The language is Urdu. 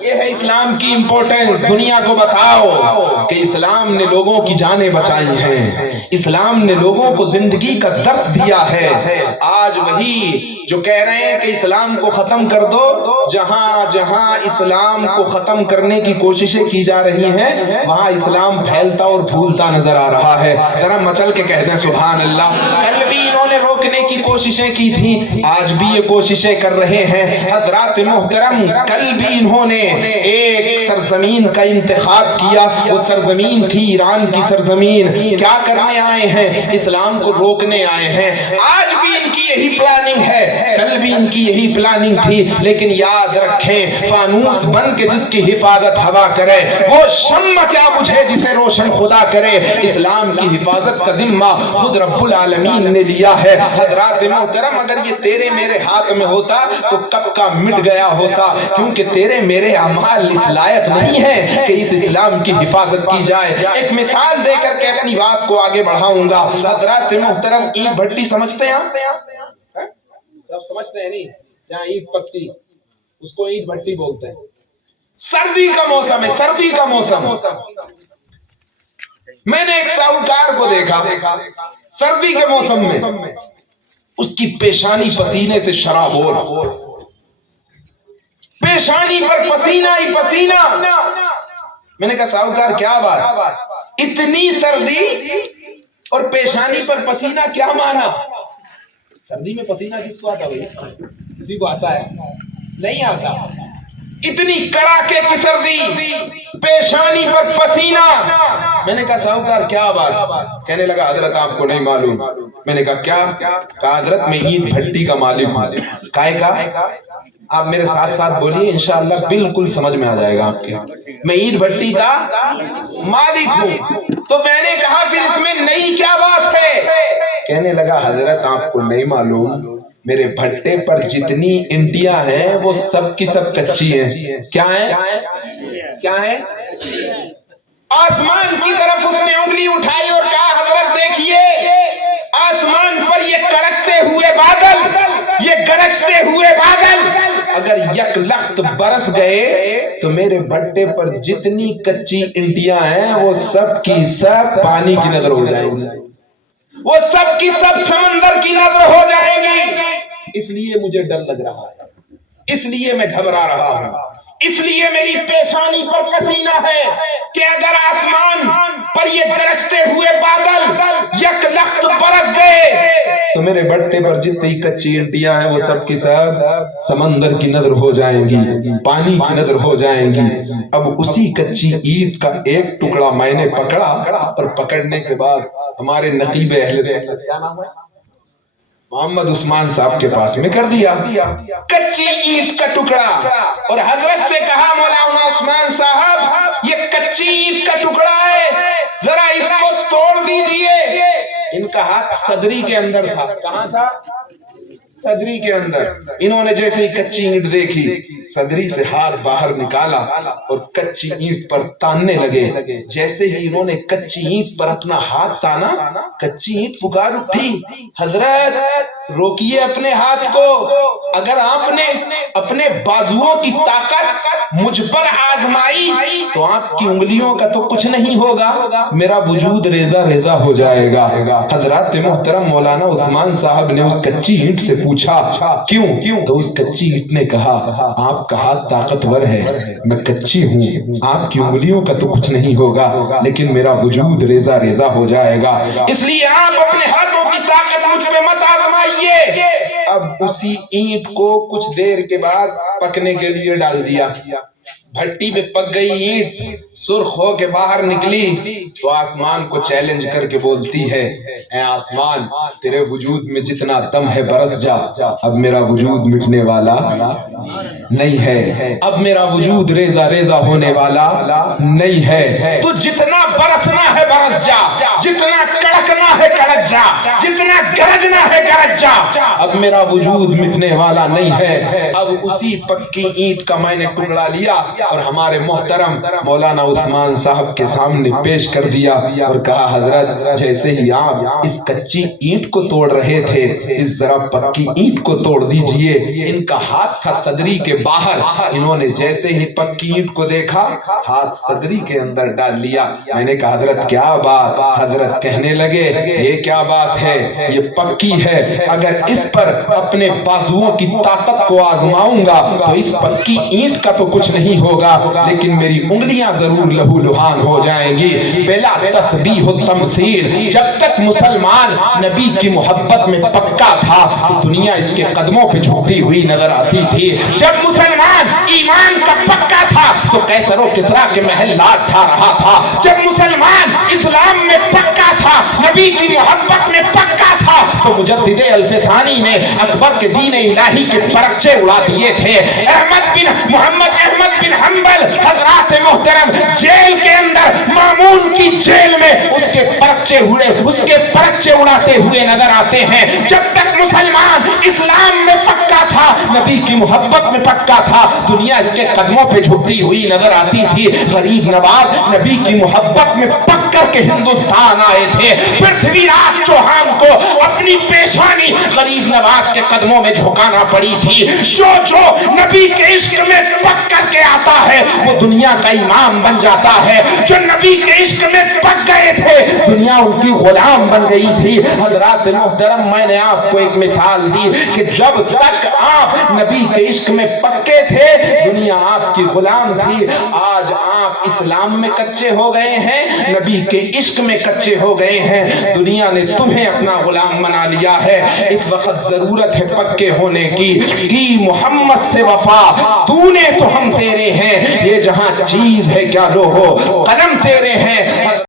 یہ ہے اسلام کی امپورٹنس. دنیا کو بتاؤ کہ اسلام نے لوگوں کی جانیں بچائی ہیں, اسلام نے لوگوں کو زندگی کا درس دیا ہے. آج وہی جو کہہ رہے ہیں کہ اسلام کو ختم کر دو, جہاں جہاں اسلام کو ختم کرنے کی کوششیں کی جا رہی ہیں وہاں اسلام پھیلتا اور پھولتا نظر آ رہا ہے. ذرا مچل کے کہہ دیں سبحان اللہ. کل بھی انہوں نے روکنے کی کوششیں کی تھی, آج بھی یہ کوششیں کر رہے ہیں. حضرات محترم, کل بھی انہوں نے ایک سرزمین کا انتخاب کیا, وہ سرزمین تھی ایران کی سرزمین. کیا کرنے آئے ہیں؟ اسلام کو روکنے آئے ہیں. آج بھی ان کی یہی پلاننگ ہے, کل بھی ان کی یہی پلاننگ تھی. لیکن یاد رکھیں, فانوس بن کے جس کی حفاظت ہوا کرے وہ شمع کیا بجھے جسے روشن خدا کرے. اسلام کی حفاظت کا ذمہ خود رب العالمین نے لیا ہے. حضرات محترم, اگر یہ تیرے میرے ہاتھ میں ہوتا تو کب کا مٹ گیا ہوتا, کیونکہ تیرے میرے اعمال اس لائق نہیں ہے کہ اس اسلام کی حفاظت کی جائے. ایک مثال دے کر کے اپنی بات کو آگے بڑھاؤں گا. حضرات محترم, اینٹ بھٹی سمجھتے ہیں آپ؟ سب سمجھتے ہیں نہیں؟ جہاں اینٹ پکتی اس کو اینٹ بھٹی بولتے ہیں. سردی کا موسم ہے, سردی کا موسم. میں نے ایک ساہوکار کو دیکھا سردی کے موسم میں, اس کی پیشانی پسینے سے شرابور, پیشانی پر پسینہ ہی پسینہ. میں نے کہا ساہوکار کیا بات, اتنی سردی اور پیشانی پر پسینہ, کیا مانا؟ سردی میں پسینہ کس کو آتا بھائی؟ کسی کو آتا ہے؟ نہیں آتا. اتنی کڑاکے کی سردی, پیشانی پر پسینہ. میں نے کہا ساہوکار کیا بات؟ کہنے لگا حضرت آپ کو نہیں معلوم. میں نے کہا کیا؟ کہا حضرت میں اینٹ بھٹی کا مالک. کائے کا؟ آپ میرے ساتھ ساتھ بولیے, انشاءاللہ بالکل سمجھ میں آ جائے گا آپ کے. میں اینٹ بھٹی کا مالک ہوں. تو میں نے کہا پھر اس میں نئی کیا بات ہے؟ کہنے لگا حضرت آپ کو نہیں معلوم, میرے بھٹے پر جتنی انٹیاں ہیں وہ سب کی سب کچی ہیں. کیا ہیں؟ کیا ہیں؟ آسمان کی طرف اس نے انگلی اٹھائی اور کہا حضرت دیکھیے, آسمان پر یہ کڑکتے ہوئے بادل, یہ گرجتے ہوئے بادل اگر یک لخت برس گئے تو میرے بھٹے پر جتنی کچی انٹیاں ہیں وہ سب کی سب پانی کی نظر ہو جائیں گی, وہ سب کی سب سمندر کی نظر ہو جائیں گی. اس لیے مجھے ڈر لگ رہا ہے, اس لیے میں گھبرا رہا ہوں, اس لیے میری پیشانی پر پسینہ ہے کہ اگر آسمان پر یہ گرجتے ہوئے بادل یک لخت برس گئے تو میرے بٹے پر جتنی کچی انٹیاں ہیں وہ سب کی سب سمندر کی نظر ہو جائیں گی, پانی کی نظر ہو جائیں گی. اب اسی کچی اینٹ کا ایک ٹکڑا میں نے پکڑا اور پکڑنے کے بعد ہمارے نقیب اہل سنت کیا نام ہے محمد عثمان صاحب کے پاس میں کر دیا کچی اینٹ کا ٹکڑا, اور حضرت سے کہا مولانا عثمان صاحب یہ کچی اینٹ کا ٹکڑا ہے, ذرا اس کو توڑ دیجئے. ان کا ہاتھ صدری کے اندر تھا. کہاں تھا؟ صدری کے اندر. انہوں نے جیسے ہی کچی اینٹ دیکھی صدری سے ہاتھ باہر نکالا اور کچی اینٹ پر تاننے لگے. جیسے ہی انہوں نے کچی اینٹ پر اپنا ہاتھ تانا, کچی اینٹ پکار اٹھی, حضرت روکیے اپنے ہاتھ کو, اگر آپ نے اپنے بازوؤں کی طاقت مجھ پر آزمائی تو آپ کی انگلیوں کا تو کچھ نہیں ہوگا, میرا وجود ریزہ ریزہ ہو جائے گا. حضرات محترم, مولانا عثمان صاحب نے اس کچی اینٹ سے پوچھا کیوں؟ تو اس کچی اینٹ نے کہا آپ کا ہاتھ طاقتور ہے, میں کچی ہوں, آپ کی انگلیوں کا تو کچھ نہیں ہوگا لیکن میرا وجود ریزہ ریزہ ہو جائے گا, اس لیے آپ اپنے ہاتھوں کی طاقت مجھ پہ مت آزمائیے. اب اسی اینٹ کو کچھ دیر کے بعد پکنے کے لیے ڈال دیا. بھٹی میں پک گئی اینٹ, سرخ ہو کے باہر نکلی تو آسمان کو چیلنج کر کے بولتی ہے, اے آسمان تیرے وجود میں جتنا دم ہے برس جا, اب میرا وجود مٹنے والا نہیں ہے, اب میرا وجود ریزہ ریزہ ہونے والا نہیں ہے. تو جتنا برسنا ہے برس جا, جتنا کڑکنا ہے کڑک جا, جتنا گرجنا ہے گرج جا, اب میرا وجود مٹنے والا نہیں ہے. اب اسی پکی اینٹ کا میں نے ٹکڑا لیا اور ہمارے محترم مولانا عثمان صاحب کے سامنے پیش کر دیا اور کہا حضرت جیسے ہی آپ اس کچی اینٹ کو توڑ رہے تھے اس ذرا پکی اینٹ کو توڑ دیجئے. ان کا ہاتھ تھا صدری کے باہر, انہوں نے جیسے ہی پکی اینٹ کو دیکھا ہاتھ صدری کے اندر ڈال لیا. میں نے کہا حضرت کیا بات؟ حضرت کہنے لگے یہ کیا بات ہے, یہ پکی ہے, اگر اس پر اپنے بازوؤں کی طاقت کو آزماؤں گا تو اس پکی اینٹ کا تو کچھ نہیں ہوگا, لیکن میری انگلیاں ضرور لہو لہان ہو جائیں گی. بلا تسبیح و تمثیل, جب تک مسلمان نبی کی محبت میں پکا تھا تو دنیا اس کے قدموں پہ جھکتی ہوئی نظر آتی تھی. جب مسلمان ایمان کا پکا تھا تو قیصر و کسریٰ کے محل لات ٹھا رہا تھا. جب مسلمان اسلام میں پکا تھا, نبی کی محبت میں پکا تھا, تو مجدد الفسانی نے اکبر کے دین الہی کے پرچے اڑا دیے تھے. محمد احمد بن حنبل حضرات محترم جیل کے اندر مامون کی جیل میں اس کے پرچے اڑاتے ہوئے نظر آتے ہیں. جب تک مسلمان اسلام میں پکا تھا, نبی کی محبت میں پکا تھا, دنیا اس کے قدموں پہ جھکتی ہوئی نظر آتی تھی. غریب نواز نبی کی محبت میں پک کر کے ہندوستان آئے تھے. پرتھوی راج چوہان کو اپنی پیشانی غریب نواز کے قدموں میں جھکانا پڑی تھی. جو نبی کے عشق میں پک کر کے آتا ہے وہ دنیا کا امام بن جاتا ہے. جو نبی کے عشق میں پک گئے تھے دنیا ان کی غلام بن گئی تھی. حضرات محترم میں نے آپ کو ایک مثال دی کہ جب تک آپ نبی کے عشق میں پکے تھے دنیا آپ کی غلام تھی. آج آپ اسلام میں کچے ہو گئے ہیں, نبی کے عشق میں کچے ہو گئے ہیں, دنیا نے تمہیں اپنا غلام بنا لیا ہے. اس وقت ضرورت ہے پکے ہونے کی محمد سے وفا, تو نے تو ہم تیرے ہیں, یہ جہاں چیز ہے کیا لو ہو قلم تیرے ہیں.